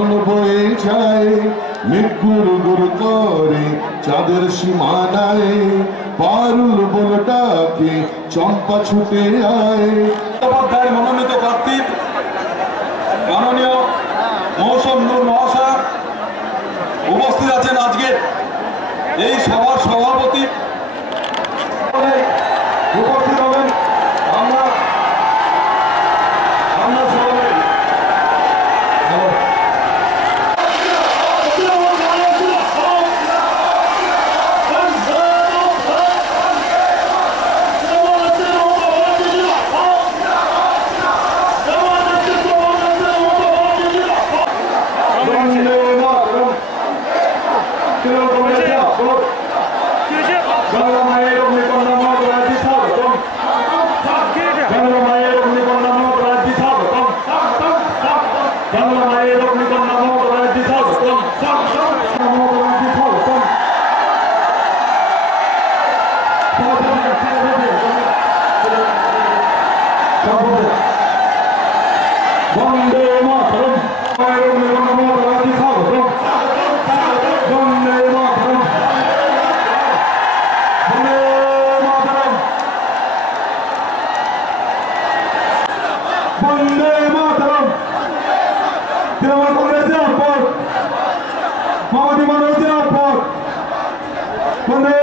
গগন বয়ে যায়, মেঘ গুড় গুড় করে চাঁদের সীমানায়, পারুল বল ডাকে চম্পা ছুটে আয়। মনোনীত প্রার্থী মাননীয় মৌসুম নূর মহাশয় উপস্থিত আছেন। আজকে এই সভার সভাপতি উপস্থিত হবেন। আমরা বন্দে মাতরম, বন্দে মাতরম, বন্দে মাতরম। তৃণমূল কংগ্রেসের পর, মমতা বন্দ্যোপাধ্যায়ের পর, বন্দে